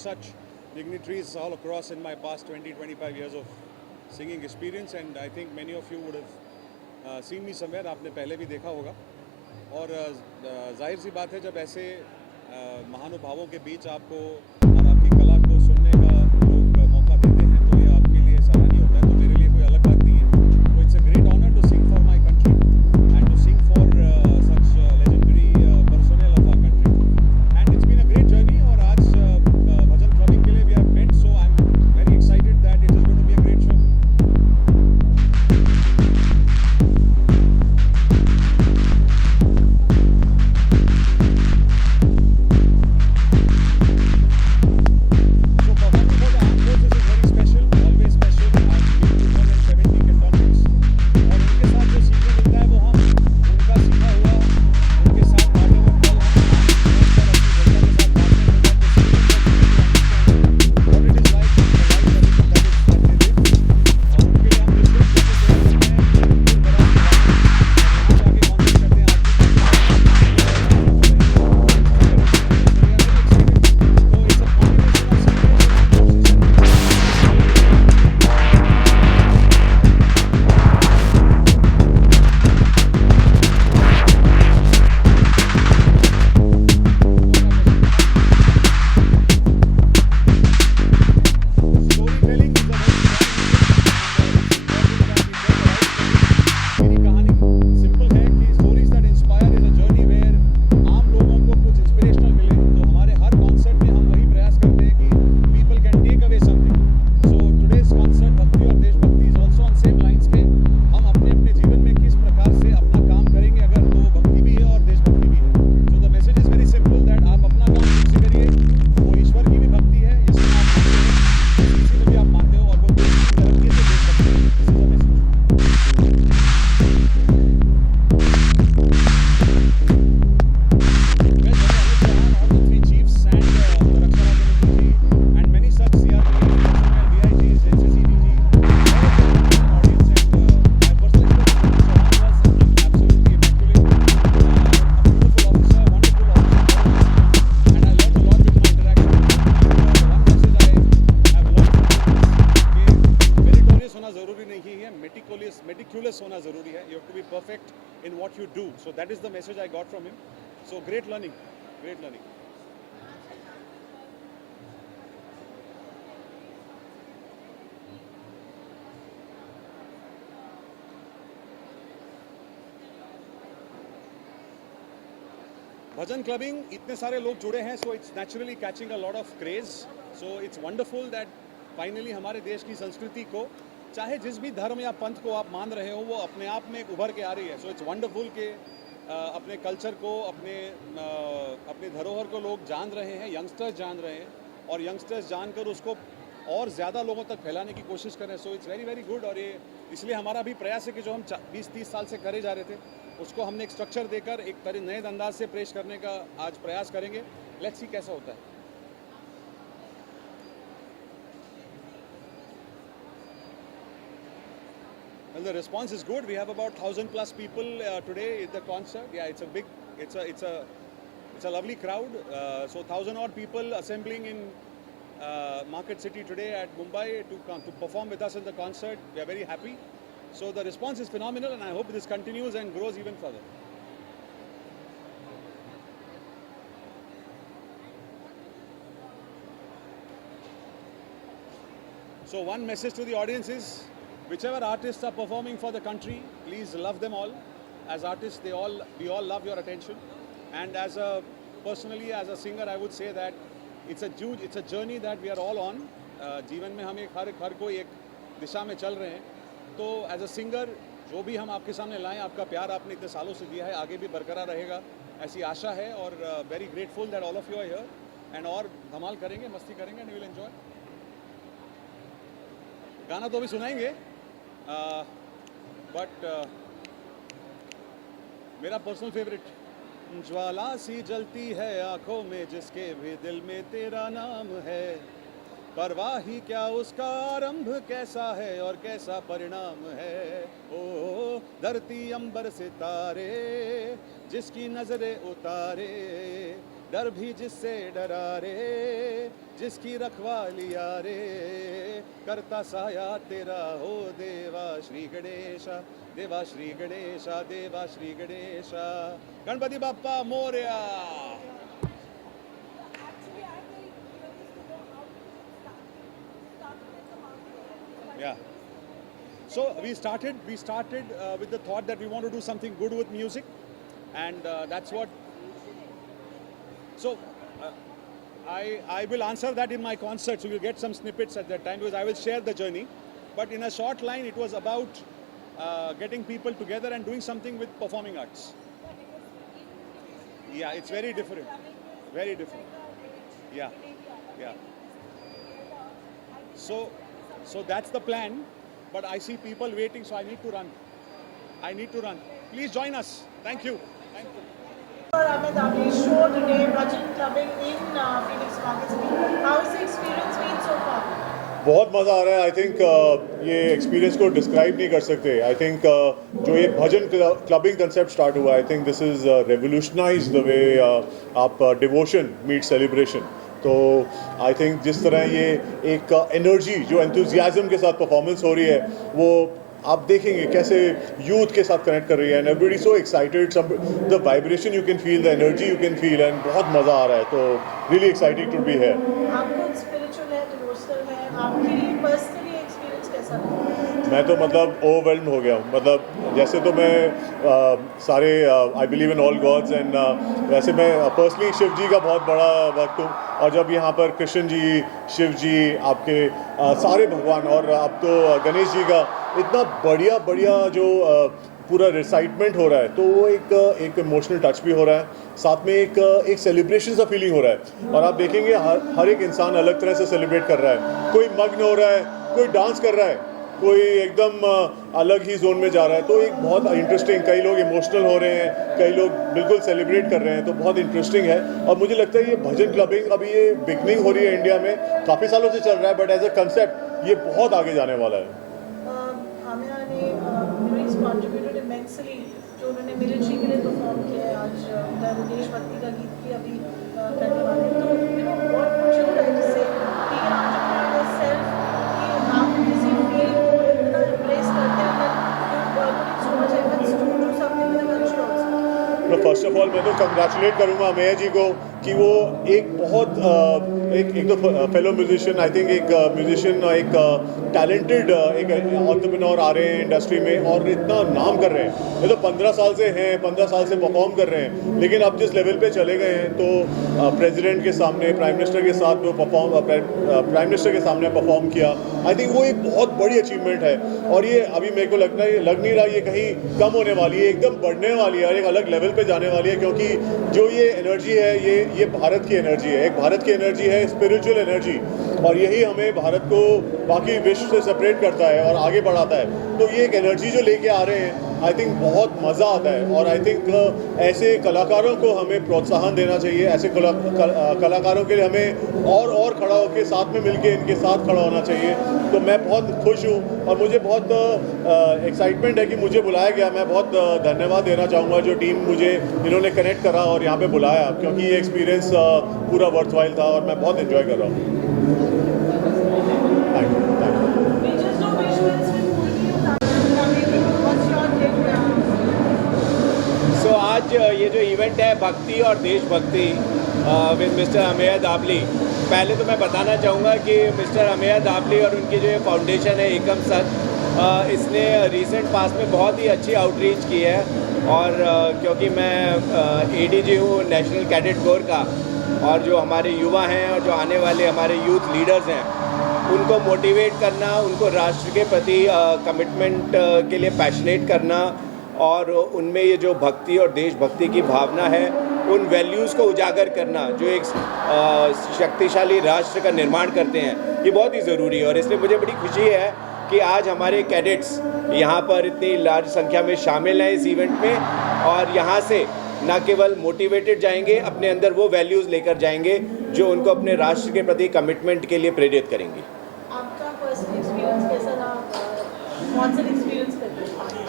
such dignitaries all across in my past 20-25 years of singing experience, and I think many of you would have seen me somewhere. आपने पहले भी देखा होगा और जाहिर सी बात है जब ऐसे महानुभावों के बीच आपको और आपकी कला को सुनने का लोग मौका देते हैं तो ये आपके लिए सराहनीय होता है. तो मेरे लिए कोई अलग बात नहीं है. तो it's a great honour to sing for my country and to sing for such legendary personal of our country, and it's been a great journey. और आज भजन क्लबिंग के लिए we have met, so I am very excited that it is going to be a great show. Meticulous होना ज़रूरी है. You have to be perfect in what you do. So that is the message I got from him. So great learning, great learning. Bhajan clubbing इतने सारे लोग जुड़े हैं, so it's naturally catching a lot of craze. So it's wonderful that finally हमारे देश की संस्कृति को चाहे जिस भी धर्म या पंथ को आप मान रहे हो वो अपने आप में उभर के आ रही है. सो इट्स वंडरफुल कि अपने कल्चर को अपने धरोहर को लोग जान रहे हैं, यंगस्टर्स जान रहे हैं, और यंगस्टर्स जानकर उसको और ज़्यादा लोगों तक फैलाने की कोशिश कर रहे हैं. So it's very very good. और ये इसलिए हमारा भी प्रयास है कि जो हम 20-30 साल से करे जा रहे थे उसको हमने एक स्ट्रक्चर देकर एक नए अंदाज से पेश करने का आज प्रयास करेंगे. लेट्स सी कैसा होता है. Well, the response is good. We have about 1,000+ people today at the concert. Yeah, it's a lovely crowd. So 1,000 odd people assembling in Market City today at Mumbai to perform with us in the concert. We are very happy. So the response is phenomenal, and I hope this continues and grows even further. So one message to the audience is, whichever artists are performing for the country, please love them all. As artists, we all love your attention. And personally, as a singer, I would say that it's a journey that we are all on. जीवन में हम हर कोई एक दिशा में चल रहे हैं. तो as a singer, जो भी हम आपके सामने लाएं, आपका प्यार आपने इतने सालों से दिया है, आगे भी बरकरार रहेगा, ऐसी आशा है. और very grateful that all of you are here. And और धमाल करेंगे, मस्ती करेंगे, and you will enjoy. गाना तो अभी सुनाएंगे. बट मेरा पर्सनल फेवरेट, ज्वाला सी जलती है आंखों में जिसके भी दिल में तेरा नाम है, परवाह ही क्या उसका आरंभ कैसा है और कैसा परिणाम है. ओ धरती अंबर सितारे जिसकी नजरें उतारे, डर भी जिससे डरा रे, जिसकी रखवालिया रे, करता साया तेरा हो देवा श्री गणेशा, देवा श्री गणेशा, देवा Shri Ganesha, Ganpati Bappa Morya. Yeah. So we started with the thought that we want to do something good with music, and that's what. So I will answer that in my concert. So you'll get some snippets at that time because I will share the journey. But in a short line, it was about getting people together and doing something with performing arts. Yeah, it's very different. Very different. Yeah, yeah. So that's the plan. But I see people waiting, so I need to run. Please join us. Thank you. Thank you. Ahmed Abdi's show today, Bhajan Clubbing in Phoenix Markets. How has the experience been so far? बहुत मज़ा आ रहा है. I think ये experience को describe नहीं कर सकते. I think जो ये भजन क्लबिंग कंसेप्ट स्टार्ट हुआ, I think this is revolutionise the way आप डिवोशन मीट सेलिब्रेशन. तो आई थिंक जिस तरह ये एक एनर्जी जो एंथुजियाज्म के साथ परफॉर्मेंस हो रही है, वो आप देखेंगे कैसे यूथ के साथ कनेक्ट कर रही है. And everybody so excited, the vibration you can feel, the energy you can feel, and बहुत मज़ा आ रहा है. तो really excited to be here. आपको स्पिरिचुअल है, डिवोशनल है, आपके लिए पर्सनली एक्सपीरियंस कैसा रहा? मैं तो मतलब ओवरवेल्म हो गया हूँ. मतलब जैसे तो मैं सारे I believe in all God's, and वैसे मैं पर्सनली शिव जी का बहुत बड़ा भक्त हूँ. और जब यहाँ पर कृष्ण जी, शिव जी, आपके सारे भगवान, और अब तो गणेश जी का इतना बढ़िया बढ़िया जो पूरा रिसाइटमेंट हो रहा है, तो वो एक इमोशनल टच भी हो रहा है. साथ में एक सेलिब्रेशन सा फीलिंग हो रहा है. और आप देखेंगे हर एक इंसान अलग तरह से सेलिब्रेट कर रहा है. कोई मग्न हो रहा है, कोई डांस कर रहा है, कोई एकदम अलग ही जोन में जा रहा है. तो एक बहुत इंटरेस्टिंग, कई लोग इमोशनल हो रहे हैं, कई लोग बिल्कुल सेलिब्रेट कर रहे हैं. तो बहुत इंटरेस्टिंग है. और मुझे लगता है ये भजन क्लबिंग अभी ये बिगनिंग हो रही है इंडिया में, काफ़ी सालों से चल रहा है, बट एज अ कंसेप्ट ये बहुत आगे जाने वाला है. आमिया ने कंट्रीब्यूटेड इमेंसली जो उन्होंने मिलिट्री के लिए परफॉर्म किया है. आज उधर देशभक्ति का गीत भी अभी करने वाले हैं. तो बहुत मुश्किल है जिससे बीइंग एन एंटरप्रेन्योर योरसेल्फ कि आप किसी फील्ड को इतना एम्ब्रेस करते हैं, that you put so much efforts to do something with the country also. तो फर्स्ट ऑफ ऑल मैं तो कंग्रेचुलेट करूँगा मेयर जी को कि वो एक बहुत एक तो फेलो म्यूजिशियन, आई थिंक एक म्यूजिशियन, एक टैलेंटेड एक एंटरप्रेन्योर आ रहे हैं इंडस्ट्री में और इतना नाम कर रहे हैं. ये तो 15 साल से हैं, 15 साल से परफॉर्म कर रहे हैं, लेकिन अब जिस लेवल पे चले गए हैं तो प्रेसिडेंट के सामने, प्राइम मिनिस्टर के साथ जो प्राइम मिनिस्टर के सामने परफॉर्म किया, आई थिंक वो एक बहुत बड़ी अचीवमेंट है. और ये अभी मेरे को लग नहीं रहा ये कहीं कम होने वाली है, एकदम बढ़ने वाली है और एक अलग लेवल पे जाने वाली है. क्योंकि जो ये एनर्जी है, ये भारत की एनर्जी है, एक भारत की एनर्जी है, स्पिरिचुअल एनर्जी, और यही हमें भारत को बाकी विश्व से सेपरेट करता है और आगे बढ़ाता है. तो ये एक एनर्जी जो लेके आ रहे हैं, आई थिंक बहुत मज़ा आता है. और आई थिंक ऐसे कलाकारों को हमें प्रोत्साहन देना चाहिए. ऐसे कलाकारों के लिए हमें और खड़ा होकर साथ में मिलके इनके साथ खड़ा होना चाहिए. तो मैं बहुत खुश हूँ और मुझे बहुत एक्साइटमेंट है कि मुझे बुलाया गया. मैं बहुत धन्यवाद देना चाहूँगा जो टीम मुझे इन्होंने कनेक्ट करा और यहाँ पे बुलाया, क्योंकि ये एक्सपीरियंस पूरा वर्थवाइल था और मैं बहुत एंजॉय कर रहा हूँ. सो आज ये जो इवेंट है भक्ति और देशभक्ति विद मिस्टर अमेय दाबली, पहले तो मैं बताना चाहूँगा कि मिस्टर अमेय दाबली और उनकी जो फाउंडेशन है एकम सत, इसने रिसेंट पास में बहुत ही अच्छी आउटरीच की है. और क्योंकि मैं एडीजी हूँ नेशनल कैडेट कोर का, और जो हमारे युवा हैं और जो आने वाले हमारे यूथ लीडर्स हैं, उनको मोटिवेट करना, उनको राष्ट्र के प्रति कमिटमेंट के लिए पैशनेट करना, और उनमें ये जो भक्ति और देशभक्ति की भावना है, उन वैल्यूज़ को उजागर करना जो एक शक्तिशाली राष्ट्र का निर्माण करते हैं, ये बहुत ही ज़रूरी है. और इसलिए मुझे बड़ी खुशी है कि आज हमारे कैडेट्स यहाँ पर इतनी लार्ज संख्या में शामिल हैं इस इवेंट में, और यहाँ से न केवल मोटिवेटेड जाएंगे, अपने अंदर वो वैल्यूज़ लेकर जाएंगे जो उनको अपने राष्ट्र के प्रति कमिटमेंट के लिए प्रेरित करेंगी. आपका पर्सनल एक्सपीरियंस कैसा रहा? कौन सा एक्सपीरियंस करते हैं?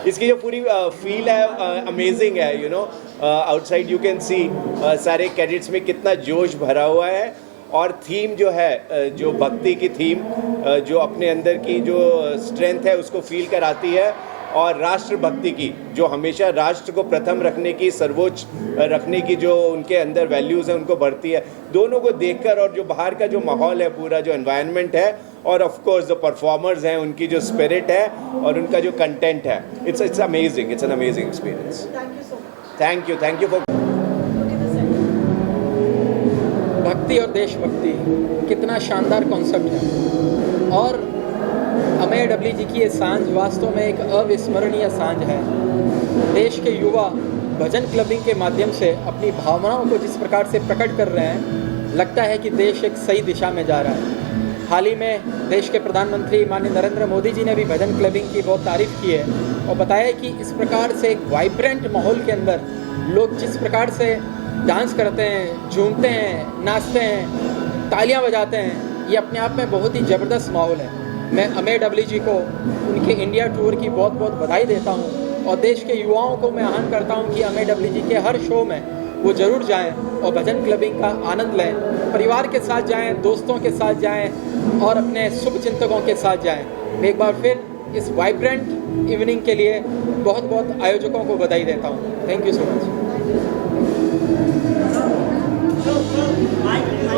इसकी जो पूरी फील है अमेजिंग है, you know, outside you can see सारे कैडेट्स में कितना जोश भरा हुआ है। और थीम जो है, जो भक्ति की थीम, जो अपने अंदर की जो स्ट्रेंथ है उसको फील कराती है, और राष्ट्र भक्ति की, जो हमेशा राष्ट्र को प्रथम रखने की, सर्वोच्च रखने की जो उनके अंदर वैल्यूज़ हैं उनको बढ़ती है। दोनों को देखकर, और जो बाहर का जो माहौल है, पूरा जो एनवायरनमेंट है, और ऑफ कोर्स जो परफॉर्मर्स हैं उनकी जो स्पिरिट है और उनका जो कंटेंट है, it's amazing, it's an amazing experience. Thank you so much. Thank you for भक्ति और देशभक्ति कितना शानदार कॉन्सेप्ट है, और अमेय डबली जी की ये सांझ वास्तव में एक अविस्मरणीय सांझ है। देश के युवा भजन क्लबिंग के माध्यम से अपनी भावनाओं को जिस प्रकार से प्रकट कर रहे हैं, लगता है कि देश एक सही दिशा में जा रहा है। हाल ही में देश के प्रधानमंत्री माननीय नरेंद्र मोदी जी ने भी भजन क्लबिंग की बहुत तारीफ़ की है, और बताया कि इस प्रकार से एक वाइब्रेंट माहौल के अंदर लोग जिस प्रकार से डांस करते हैं, झूमते हैं, नाचते हैं, तालियां बजाते हैं, ये अपने आप में बहुत ही ज़बरदस्त माहौल है। मैं अमेय डबली जी को उनके इंडिया टूर की बहुत बहुत बधाई देता हूँ, और देश के युवाओं को मैं आह्वान करता हूँ कि अमेय डबली जी के हर शो में वो ज़रूर जाएं और भजन क्लबिंग का आनंद लें। परिवार के साथ जाएं, दोस्तों के साथ जाएं, और अपने शुभ चिंतकों के साथ जाएं। मैं एक बार फिर इस वाइब्रेंट इवनिंग के लिए बहुत बहुत आयोजकों को बधाई देता हूँ। Thank you so much.